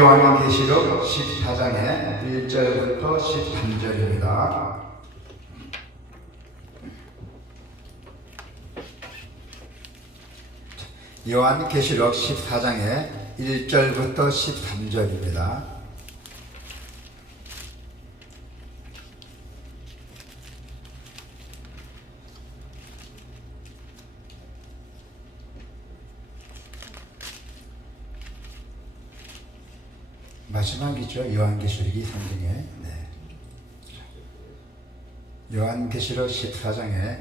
요한계시록 14장의 1절부터 13절입니다. 요한계시록 14장의 1절부터 13절입니다. 마지막이죠. 요한계시록이 성경에. 네. 요한계시록 14장에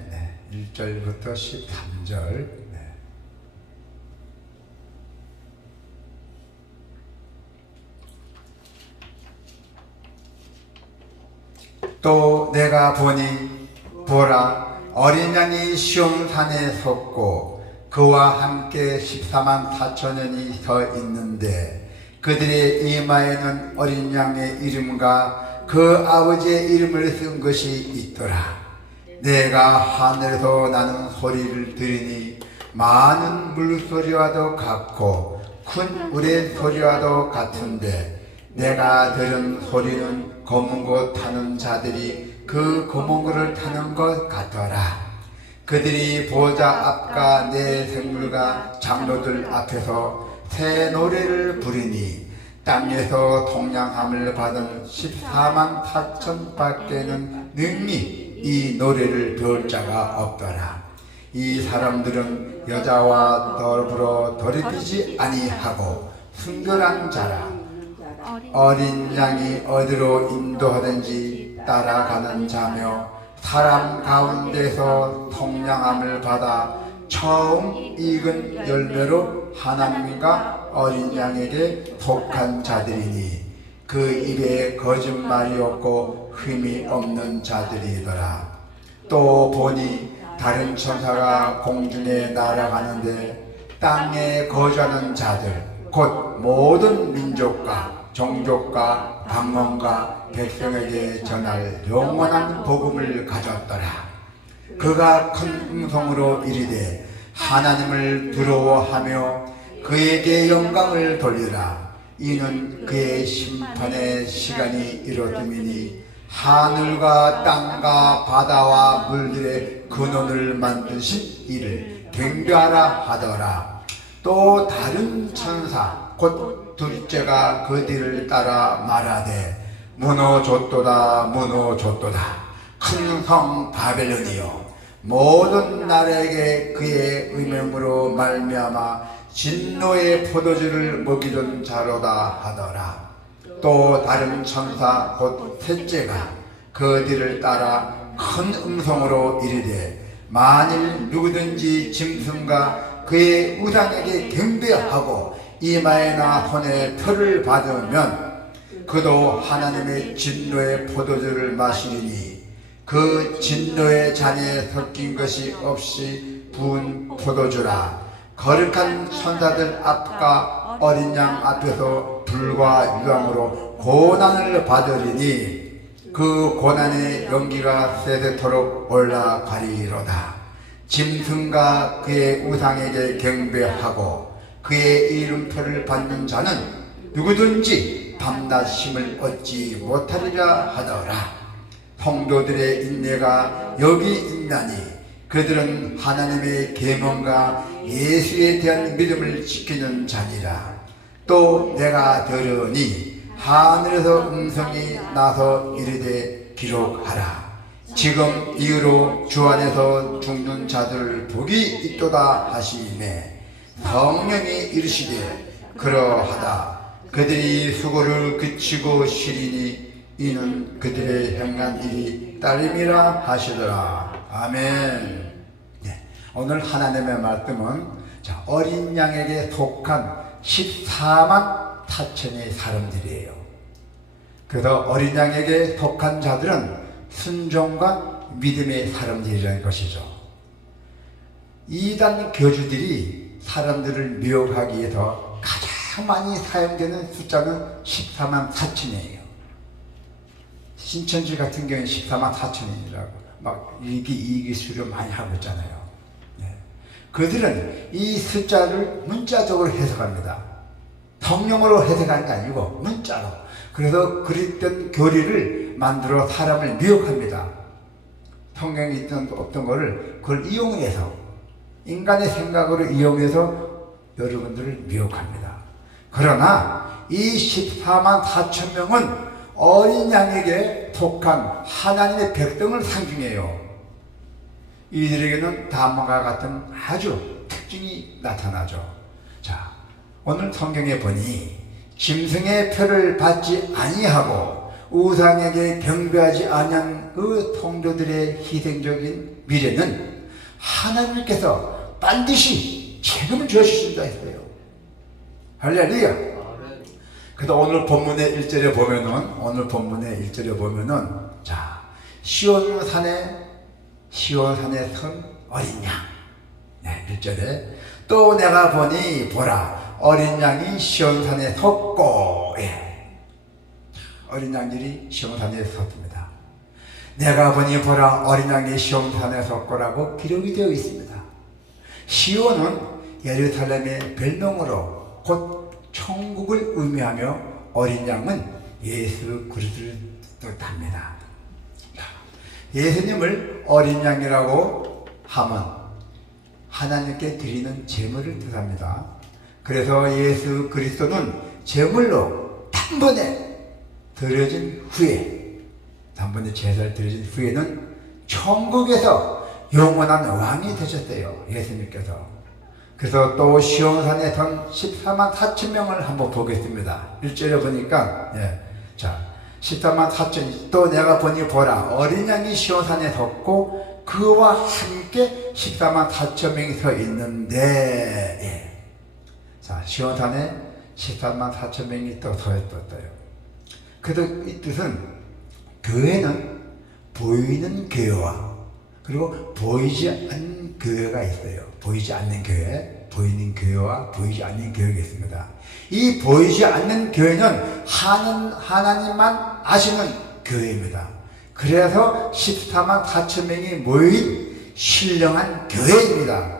1절부터 13절. 또 내가 보니 보라 어린 양이 시온산에 섰고 그와 함께 14만 4천년이 서 있는데 그들의 이마에는 어린 양의 이름과 그 아버지의 이름을 쓴 것이 있더라. 내가 하늘에서 나는 소리를 들으니 많은 물소리와도 같고 큰 우레 소리와도 같은데 내가 들은 소리는 검은 곳 타는 자들이 그 검은 곳을 타는 것 같더라. 그들이 보좌 앞과 내 생물과 장로들 앞에서 새 노래를 부르니 땅에서 통량함을 받은 14만 4천 밖에는 능히 이 노래를 배울 자가 없더라. 이 사람들은 여자와 더불어 더럽히지 아니하고 순결한 자라. 어린 양이 어디로 인도하든지 따라가는 자며 사람 가운데서 통량함을 받아 처음 익은 열매로 하나님과 어린 양에게 속한 자들이니 그 입에 거짓말이 없고 흠이 없는 자들이더라. 또 보니 다른 천사가 공중에 날아가는데 땅에 거주하는 자들 곧 모든 민족과 종족과 방언과 백성에게 전할 영원한 복음을 가졌더라. 그가 큰 음성으로 이르되 하나님을 두려워하며 그에게 영광을 돌리라. 이는 그의 심판의 시간이 이르렀음이니 하늘과 땅과 바다와 물들의 근원을 만드신 이를 경배하라 하더라. 또 다른 천사 곧 둘째가 그 뒤를 따라 말하되 무너졌도다 무너졌도다 큰 성 바벨론이여 모든 나라에게 그의 음행으로 말미암아 진노의 포도주를 먹이던 자로다 하더라. 또 다른 천사 곧 셋째가 그 뒤를 따라 큰 음성으로 이르되 만일 누구든지 짐승과 그의 우상에게 경배하고 이마에나 손에 표를 받으면 그도 하나님의 진노의 포도주를 마시리니 그 진노의 잔에 섞인 것이 없이 부은 포도주라. 거룩한 천사들 앞과 어린 양 앞에서 불과 유황으로 고난을 받으리니 그 고난의 연기가 세세토록 올라가리로다. 짐승과 그의 우상에게 경배하고 그의 이름표를 받는 자는 누구든지 밤낮 힘을 얻지 못하리라 하더라. 성도들의 인내가 여기 있나니 그들은 하나님의 계명과 예수에 대한 믿음을 지키는 자니라. 또 내가 들으니 하늘에서 음성이 나서 이르되 기록하라. 지금 이후로 주 안에서 죽는 자들 복이 있도다 하시매 성령이 이르시되 그러하다. 그들이 수고를 그치고 쉬리니 이는 그들의 행한 일이 따름이라 하시더라. 아멘. 오늘 하나님의 말씀은 어린 양에게 속한 14만 4천의 사람들이에요. 그래서 어린 양에게 속한 자들은 순종과 믿음의 사람들이라는 것이죠. 이단 교주들이 사람들을 미혹하기 위해서 가장 많이 사용되는 숫자는 14만 4천이에요. 신천지 같은 경우는 14만 4천이라고 막 이기수를 많이 하고 있잖아요. 그들은 이 숫자를 문자적으로 해석합니다. 성령으로 해석하는 게 아니고 문자로. 그래서 그랬던 교리를 만들어 사람을 미혹합니다. 성경에 있던 없던 거를 그걸 이용해서 인간의 생각으로 이용해서 여러분들을 미혹합니다. 그러나 이 14만 4천 명은 어린 양에게 속한 하나님의 백성을 상징해요. 이들에게는 다음과 같은 아주 특징이 나타나죠. 자, 오늘 성경에 보니 짐승의 표를 받지 아니하고 우상에게 경배하지 아니한 그 성도들의 희생적인 미래는 하나님께서 반드시 책임을 져주신다 했어요. 할렐루야. 그래서 오늘 본문의 1절에 보면은 자, 시온산에 선 어린 양. 네, 1절에 또 내가 보니 보라 어린 양이 시온산에 섰고, 예. 어린 양들이 시온산에 섰습니다. 내가 보니 보라 어린 양이 시온산에 섰고라고 기록이 되어 있습니다. 시온은 예루살렘의 별명으로 곧 천국을 의미하며 어린 양은 예수 그리스도를 뜻합니다. 예수님을 어린 양이라고 하면 하나님께 드리는 제물을 뜻합니다. 그래서 예수 그리스도는 제물로 단번에 드려진 후에, 단번에 제사를 드려진 후에는 천국에서 영원한 왕이 되셨대요. 예수님께서. 그래서 또 시온산에 선 14만 4천 명을 한번 보겠습니다. 1절에 보니까, 예. 자, 14만 4천, 또 내가 보니 보라 어린 양이 시온산에 섰고 그와 함께 14만 4천 명이 서 있는데, 예. 자, 시온산에 14만 4천 명이 또 서 있었어요. 그래서 이 뜻은 교회는 보이는 교회와 그리고 보이지 않는 교회가 있어요. 보이지 않는 교회, 보이는 교회와 보이지 않는 교회가 있습니다. 이 보이지 않는 교회는 하나님만 아시는 교회입니다. 그래서 14만 4천 명이 모인 신령한 교회입니다.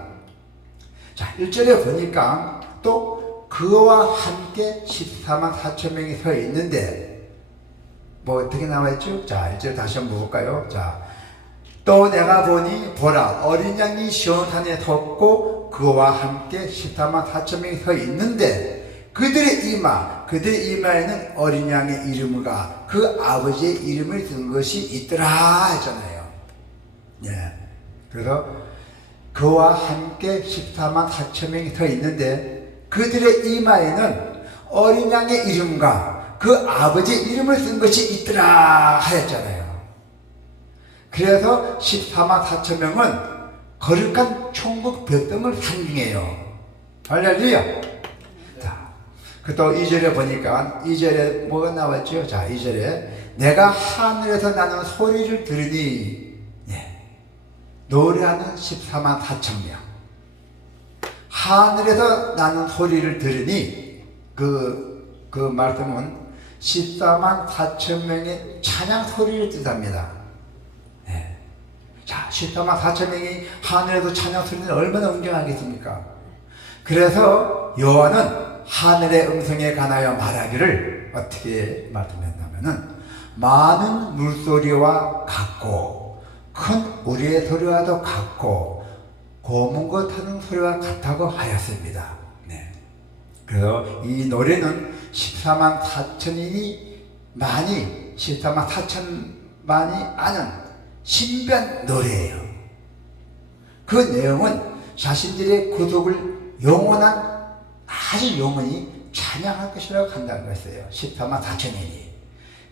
자, 1절에 보니까 또 그와 함께 14만 4천 명이 서 있는데 뭐 어떻게 나와있죠? 자, 1절 다시 한번 볼까요? 자, 또 내가 보니 보라 어린 양이 시온산에 섰고 그와 함께 14만 4천 명이 서 있는데 그들의 이마에는 어린 양의 이름과 그 아버지의 이름을 쓴 것이 있더라 했잖아요. 예. 그래서 그와 함께 14만 4천 명이 서 있는데 그들의 이마에는 어린 양의 이름과 그 아버지의 이름을 쓴 것이 있더라 하였잖아요. 그래서 14만 4천 명은 거룩한 천국 백성을 상징해요. 할렐루야. 자, 또 2절에 보니까 2절에 뭐가 나왔죠? 자, 2절에 내가 하늘에서 나는 소리를 들으니, 예. 노래하는 14만 4천 명. 하늘에서 나는 소리를 들으니 그 말씀은 14만 4천 명의 찬양 소리를 뜻합니다. 네. 자, 14만 4천 명이 하늘에서 찬양 소리는 얼마나 웅장하겠습니까? 그래서 요한은 하늘의 음성에 관하여 말하기를 어떻게 말씀했냐면은 많은 물소리와 같고 큰 우리의 소리와도 같고 고문고 타는 소리와 같다고 하였습니다. 네. 그래서 이 노래는 14만 4천인이 14만 4천만이 아는 신비한 노래예요. 그 내용은 자신들의 구속을 아주 영원히 찬양할 것이라고 한다는 것이에요. 14만 4천인이.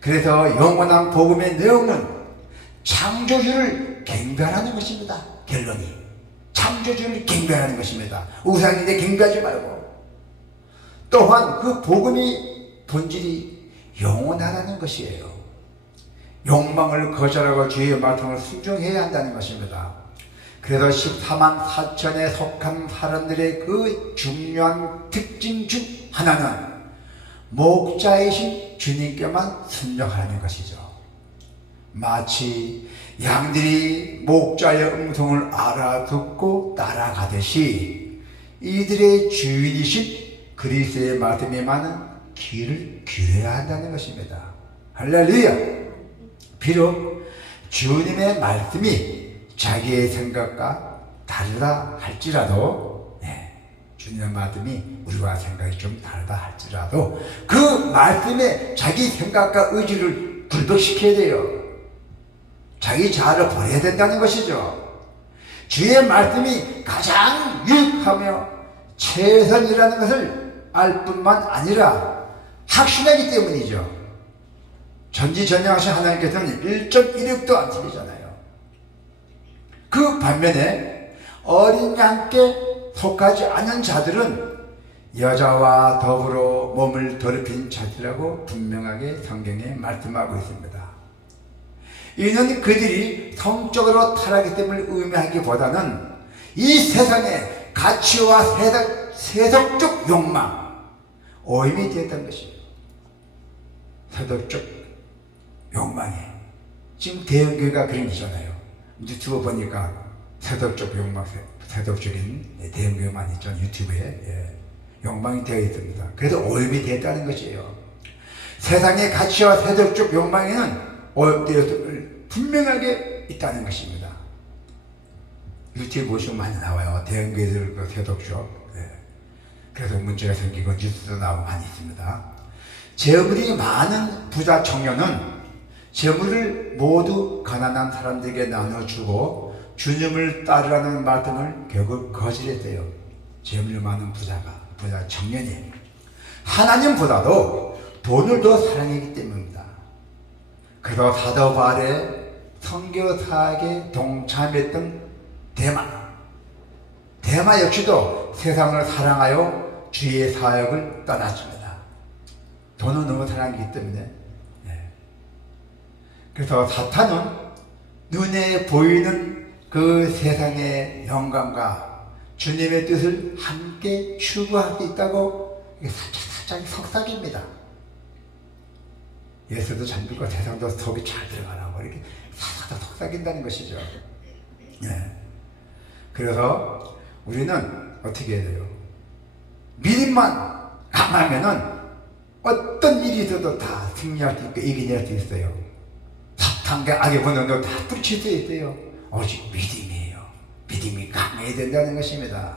그래서 영원한 복음의 내용은 창조주를 경배하는 것입니다. 결론이. 창조주를 경배하는 것입니다. 우상인데 경배하지 말고. 또한 그 복음이 본질이 영원하다는 것이에요. 욕망을 거절하고 주의 말씀을 순종해야 한다는 것입니다. 그래서 14만 4천에 속한 사람들의 그 중요한 특징 중 하나는 목자이신 주님께만 순종하는 것이죠. 마치 양들이 목자의 음성을 알아듣고 따라가듯이 이들의 주인이신 그리스도의 말씀에만 귀를 기울여야 한다는 것입니다. 할렐루야! 비록 주님의 말씀이 자기의 생각과 다르다 할지라도, 주님의 말씀이 우리와 생각이 좀 다르다 할지라도 그 말씀에 자기 생각과 의지를 굴복시켜야 돼요. 자기 자아를 버려야 된다는 것이죠. 주의 말씀이 가장 유익하며 최선이라는 것을 알 뿐만 아니라 확신하기 때문이죠. 전지전능하신 하나님께서는 1.1획도 안 틀리잖아요. 그 반면에 어린 양께 속하지 않은 자들은 여자와 더불어 몸을 더럽힌 자들이라고 분명하게 성경에 말씀하고 있습니다. 이는 그들이 성적으로 타락했음을 의미하기보다는 이 세상의 가치와 세속적 욕망, 오염이 되었던 것이에요. 세속적 욕망에. 지금 대형교회가 그런 거잖아요. 유튜브 보니까 세속적 욕망, 세속적인 대형교회만 있죠. 유튜브에 욕망이 되어 있습니다. 그래서 오염이 되었다는 것이에요. 세상의 가치와 세속적 욕망에는 오염되었음을 분명하게 있다는 것입니다. 유튜브 보시면 많이 나와요. 대형교회들 그 세속적. 그래서 문제가 생기고 뉴스도 나오고 많이 있습니다. 재물이 많은 부자 청년은 재물을 모두 가난한 사람들에게 나눠주고 주님을 따르라는 말씀을 결국 거절했대요. 재물 많은 부자 청년이 하나님보다도 돈을 더 사랑했기 때문입니다. 그래서 사도 바울의 선교 사역에 동참했던 대마 역시도 세상을 사랑하여 주의 사역을 떠났습니다. 돈을 너무 사랑하기 때문에. 그래서 사탄은 눈에 보이는 그 세상의 영광과 주님의 뜻을 함께 추구할 수 있다고 살짝 속삭입니다. 예수도 잘 믿고 세상도 속이 잘 들어가라고 이렇게 살짝 속삭인다는 것이죠. 그래서 우리는 어떻게 해야 돼요? 믿음만 강하면은 어떤 일이 있어도 다 승리할 수 있고 이겨낼 수 있어요. 사탄과 악의 본능도 다 뿌리칠 수 있어요. 오직 믿음이에요. 믿음이 강해야 된다는 것입니다.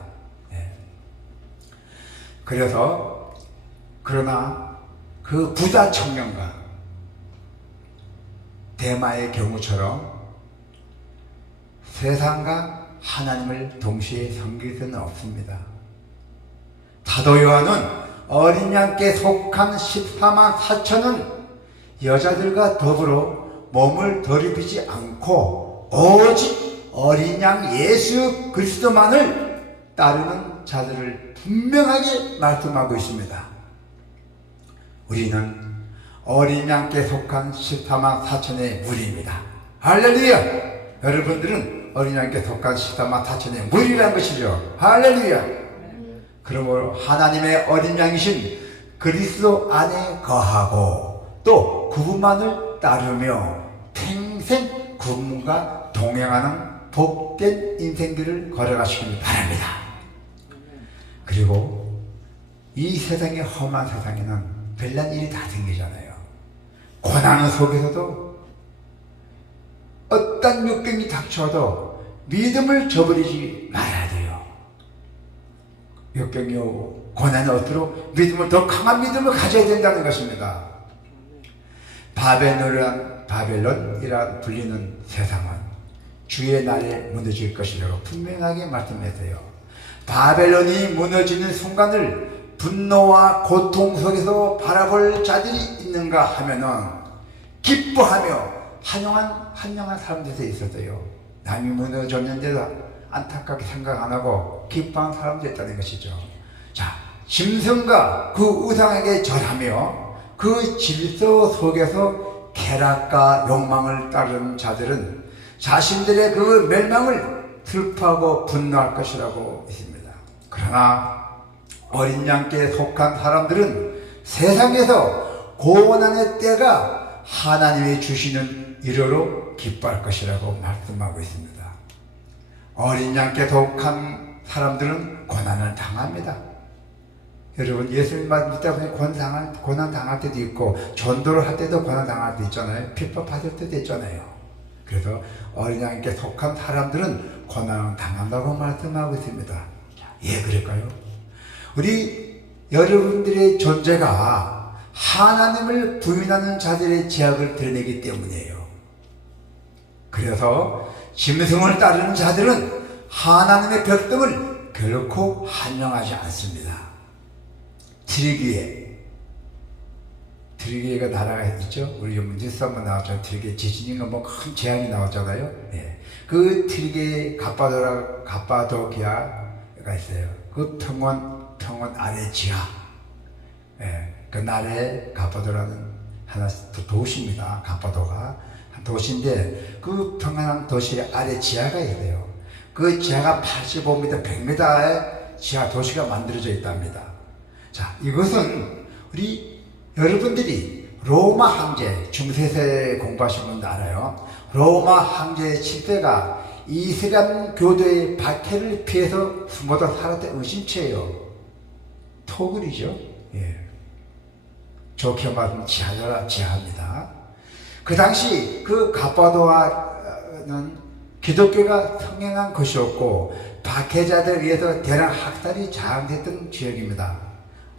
그래서 그러나 그 부자 청년과 대마의 경우처럼 세상과 하나님을 동시에 섬길 수는 없습니다. 사도 요한은 어린 양께 속한 14만 4천은 여자들과 더불어 몸을 더럽히지 않고 오직 어린 양 예수 그리스도만을 따르는 자들을 분명하게 말씀하고 있습니다. 우리는 어린 양께 속한 14만 4천의 무리입니다. 할렐루야! 여러분들은 어린 양께 속한 14만 4천의 무리라는 것이죠. 할렐루야! 그러므로 하나님의 어린 양이신 그리스도 안에 거하고 또 그분만을 따르며 평생 그분과 동행하는 복된 인생들을 걸어가시길 바랍니다. 그리고 이 세상의 험한 세상에는 별난 일이 다 생기잖아요. 고난 속에서도 어떤 역경이 닥쳐도 믿음을 저버리지 말아야 돼요. 역경이 오고 고난이 오도록 믿음을 더 강한 믿음을 가져야 된다는 것입니다. 바벨론이라 불리는 세상은 주의 날에 무너질 것이라고 분명하게 말씀했어요. 바벨론이 무너지는 순간을 분노와 고통 속에서 바라볼 자들이 있는가 하면은 기뻐하며 환영한 사람들이 있었어요. 남이 무너졌는데도 안타깝게 생각 안 하고 기뻐한 사람들이 있다는 것이죠. 자, 짐승과 그 우상에게 절하며 그 질서 속에서 쾌락과 욕망을 따르는 자들은 자신들의 그 멸망을 슬퍼하고 분노할 것이라고 있습니다. 그러나 어린 양께 속한 사람들은 세상에서 고난의 때가 하나님이 주시는 위로로 기뻐할 것이라고 말씀하고 있습니다. 어린 양께 속한 사람들은 고난을 당합니다. 여러분, 예수님 믿다 보니 고난 당할 때도 있고, 전도를 할 때도 고난 당할 때 있잖아요. 핍박받을 때도 있잖아요. 그래서 어린 양에게 속한 사람들은 고난 당한다고 말씀하고 있습니다. 예, 그럴까요? 우리 여러분들의 존재가 하나님을 부인하는 자들의 제약을 드러내기 때문이에요. 그래서 짐승을 따르는 자들은 하나님의 백성을 결코 환영하지 않습니다. 트리기에가 나라가 있죠. 우리 뉴스 한번 나왔잖아요. 트리기에 지진인가 뭐 큰 재앙이 나왔잖아요. 예. 그 트리기에 가파도키아가 있어요. 그 평원 아래 지하. 예. 그 나라의 가파도라는 하나 도시입니다. 가파도가 한 도시인데 그 평안한 도시 아래 지하가 있어요. 그 지하가 85m, 100m의 지하 도시가 만들어져 있답니다. 자, 이것은 우리 여러분들이 로마 황제, 중세세 공부하신 분도 알아요. 로마 황제 7세가 이슬람 교도의 박해를 피해서 숨어서 살았던 의심체예요. 토굴이죠. 예. 좋게 말하면 지하입니다. 그 당시 그 가파도아는 기독교가 성행한 것이었고 박해자들에 의해서 대량 학살이 자행됐던 지역입니다.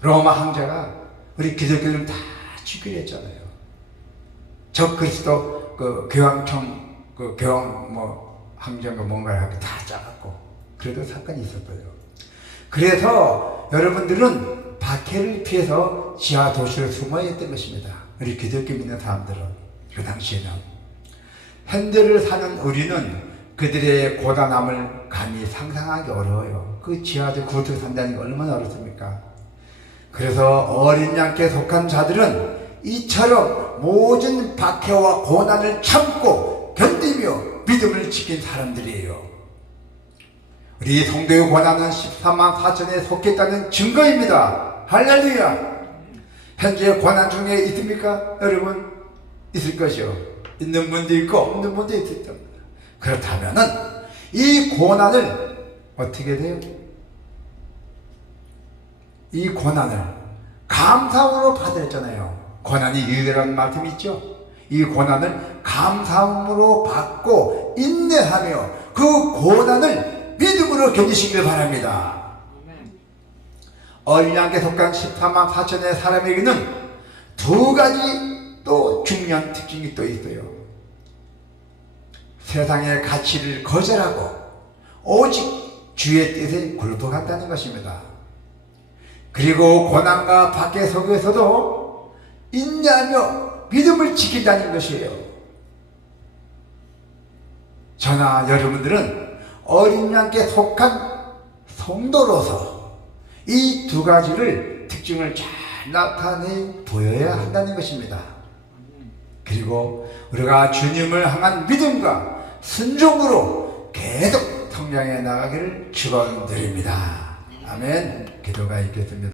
로마 황제가 우리 기독교는 다 죽이려 했잖아요. 적 그리스도 그 교황청 그 교황 뭐 황제가 뭔가를 하고 다 짜갖고 그래도 사건이 있었어요. 그래서 여러분들은 박해를 피해서 지하 도시로 숨어야 했던 것입니다. 우리 기독교 믿는 사람들은 그 당시에는 현대를 사는 우리는 그들의 고단함을 감히 상상하기 어려워요. 그 지하들 그곳에 산다는 게 얼마나 어렵습니까? 그래서 어린 양께 속한 자들은 이처럼 모든 박해와 고난을 참고 견디며 믿음을 지킨 사람들이에요. 우리 성도의 고난은 13만 4천에 속했다는 증거입니다. 할렐루야. 현재 고난 중에 있습니까? 여러분 있을 것이요. 있는 분도 있고 없는 분도 있을 겁니다. 그렇다면은 이 고난을 어떻게 돼요? 이 고난을 감사함으로 받았잖아요. 고난이 유익이라는 말씀이 있죠. 이 고난을 감사함으로 받고 인내하며 그 고난을 믿음으로 견디시길 바랍니다. 어린 양께 속한 14만 4천의 사람에게는 두 가지 또 중요한 특징이 또 있어요. 세상의 가치를 거절하고 오직 주의 뜻에 굴복한다는 것입니다. 그리고 고난과 박해 속에서도 인내하며 믿음을 지킨다는 것이에요. 저나 여러분들은 어린 양께 속한 성도로서 이 두 가지를 특징을 잘 나타내 보여야 한다는 것입니다. 그리고 우리가 주님을 향한 믿음과 순종으로 계속 성장해 나가기를 축원드립니다. 아멘. 기도가 있겠습니다.